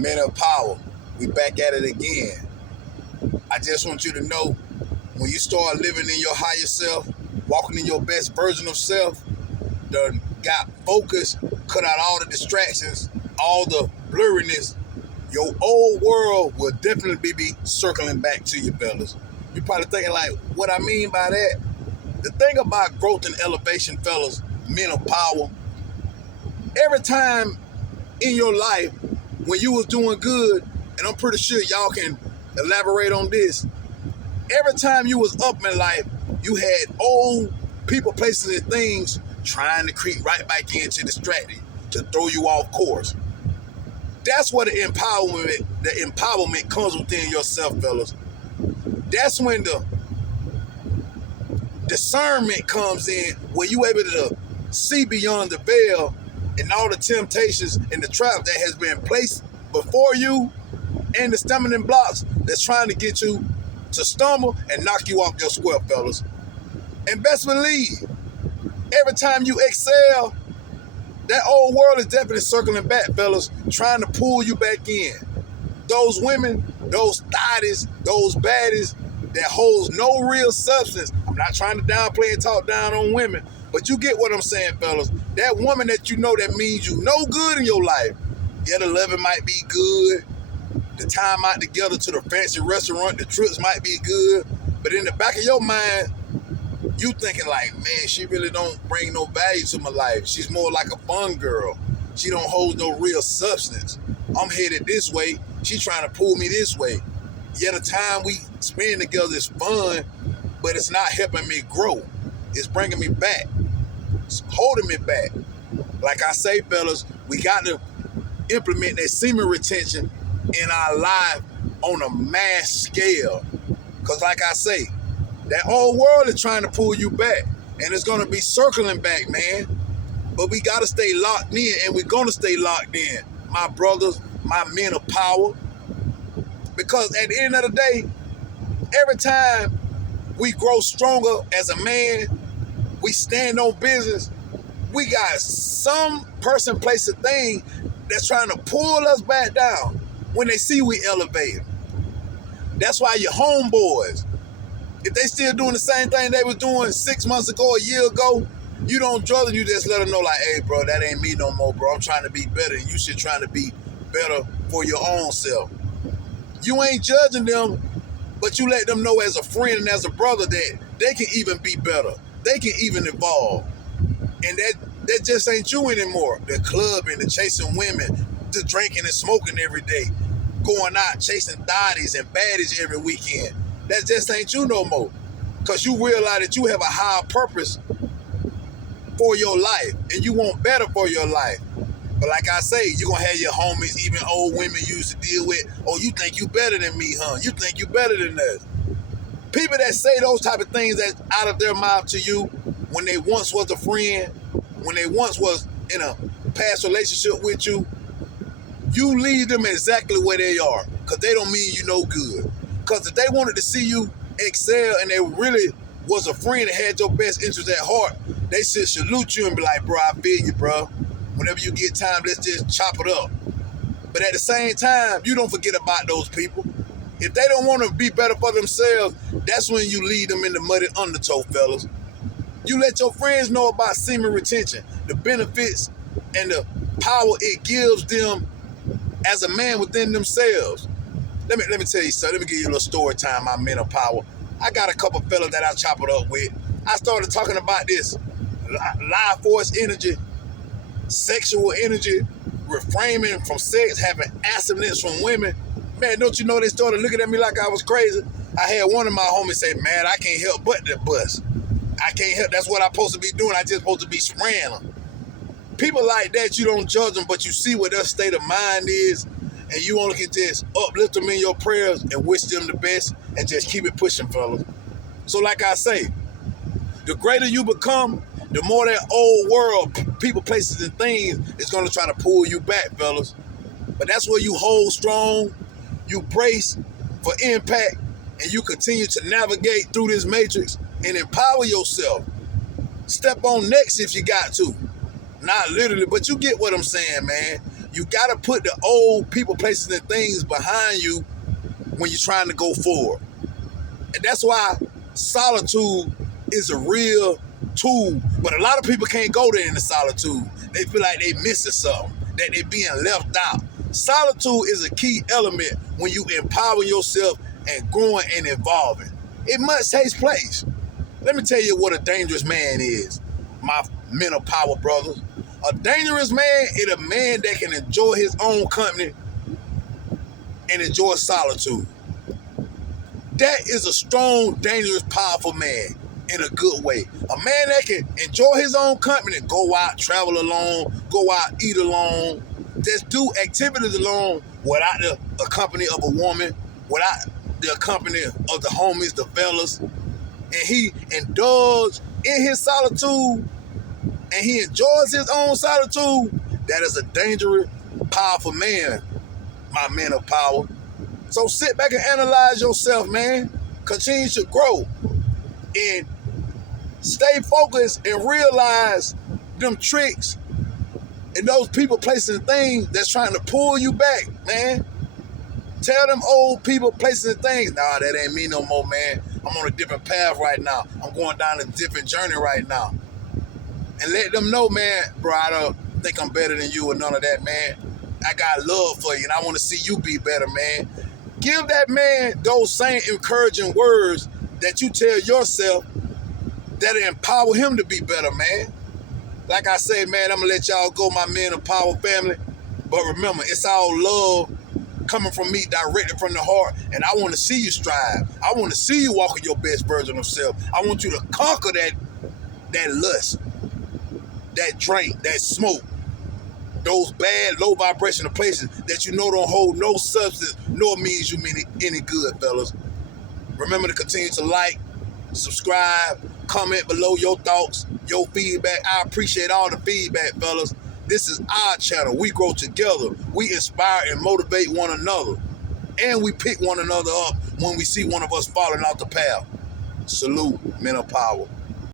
Men of power, we back at it again. I just want you to know, when you start living in your higher self, walking in your best version of self, got focus, cut out all the distractions, all the blurriness, your old world will definitely be circling back to you, fellas. You're probably thinking like, what I mean by that? The thing about growth and elevation, fellas, men of power, every time in your life when you was doing good, and I'm pretty sure y'all can elaborate on this, every time you was up in life, you had old people, places, and things trying to creep right back in to distract you, to throw you off course. That's where the empowerment comes within yourself, fellas. That's when the discernment comes in, where you able to see beyond the veil and all the temptations and the trap that has been placed before you, and the stumbling blocks that's trying to get you to stumble and knock you off your square, fellas. And best believe, every time you excel, that old world is definitely circling back, fellas, trying to pull you back in. Those women, those thotties, those baddies that holds no real substance. I'm not trying to downplay and talk down on women, but you get what I'm saying, fellas. That woman that you know that means you no good in your life. Yeah, the loving might be good. The time out together to the fancy restaurant, the trips might be good. But in the back of your mind, you thinking like, man, she really don't bring no value to my life. She's more like a fun girl. She don't hold no real substance. I'm headed this way. She's trying to pull me this way. Yeah, the time we spend together is fun, but it's not helping me grow. It's bringing me back. It's holding me back. Like I say, fellas, we got to implement that semen retention in our life on a mass scale. Because like I say, that whole world is trying to pull you back, and it's going to be circling back, man. But we got to stay locked in, and we're going to stay locked in, my brothers, my men of power. Because at the end of the day, every time we grow stronger as a man, we stand on business, we got some person, place, or thing that's trying to pull us back down when they see we elevate. That's why your homeboys, if they still doing the same thing they was doing 6 months ago, a year ago, you don't judge them, you just let them know like, hey, bro, that ain't me no more, bro. I'm trying to be better, and you should try to be better for your own self. You ain't judging them, but you let them know as a friend and as a brother that they can even be better. They can even evolve. And that just ain't you anymore. The clubbing, the chasing women, the drinking and smoking every day, going out chasing thotties and baddies every weekend. That just ain't you no more. Because you realize that you have a higher purpose for your life, and you want better for your life. But like I say, you're going to have your homies, even old women you used to deal with. Oh, you think you better than me, huh? You think you better than us. People that say those type of things that's out of their mouth to you when they once was a friend, when they once was in a past relationship with you, you leave them exactly where they are, because they don't mean you no good. Because if they wanted to see you excel and they really was a friend that had your best interest at heart, they should salute you and be like, bro, I feel you, bro. Whenever you get time, let's just chop it up. But at the same time, you don't forget about those people. If they don't want to be better for themselves, that's when you lead them in the muddy undertow, fellas. You let your friends know about semen retention, the benefits and the power it gives them as a man within themselves. Let me tell you something. Let me give you a little story time, my men of power. I got a couple fellas that I chop it up with. I started talking about this life force energy, sexual energy, refraining from sex, having abstinence from women. Man, don't you know they started looking at me like I was crazy? I had one of my homies say, man, I can't help but that bust. I can't help. That's what I'm supposed to be doing. I just supposed to be spraying them. People like that, you don't judge them, but you see what their state of mind is, and you only can just uplift them in your prayers and wish them the best and just keep it pushing, fellas. So like I say, the greater you become, the more that old world, people, places, and things is going to try to pull you back, fellas. But that's where you hold strong, you brace for impact, and you continue to navigate through this matrix and empower yourself. Step on next if you got to. Not literally, but you get what I'm saying, man. You got to put the old people, places, and things behind you when you're trying to go forward. And that's why solitude is a real tool. But a lot of people can't go there in the solitude. They feel like they missing something, that they being left out. Solitude is a key element when you empower yourself and growing and evolving. It must take place. Let me tell you what a dangerous man is, my mental power brothers. A dangerous man is a man that can enjoy his own company and enjoy solitude. That is a strong, dangerous, powerful man in a good way. A man that can enjoy his own company, go out, travel alone, go out, eat alone, just do activities alone without the company of a woman, without the company of the homies, the fellas. And he indulges in his solitude and he enjoys his own solitude. That is a dangerous, powerful man, my men of power. So sit back and analyze yourself, man. Continue to grow and stay focused and realize them tricks and those people, places, and things that's trying to pull you back, man. Tell them old people, places, and things, nah, that ain't me no more, man. I'm on a different path right now. I'm going down a different journey right now. And let them know, man, bro, I don't think I'm better than you or none of that, man. I got love for you, and I want to see you be better, man. Give that man those same encouraging words that you tell yourself that empower him to be better, man. Like I say, man, I'm going to let y'all go, my men of power family. But remember, it's all love coming from me, directly from the heart. And I want to see you strive. I want to see you walking your best version of self. I want you to conquer that lust, that drink, that smoke, those bad, low vibrational places that you know don't hold no substance, nor means you mean any good, fellas. Remember to continue to like, subscribe, comment below your thoughts, your feedback. I appreciate all the feedback, fellas. This is our channel. We grow together. We inspire and motivate one another. And we pick one another up when we see one of us falling off the path. Salute, men of power.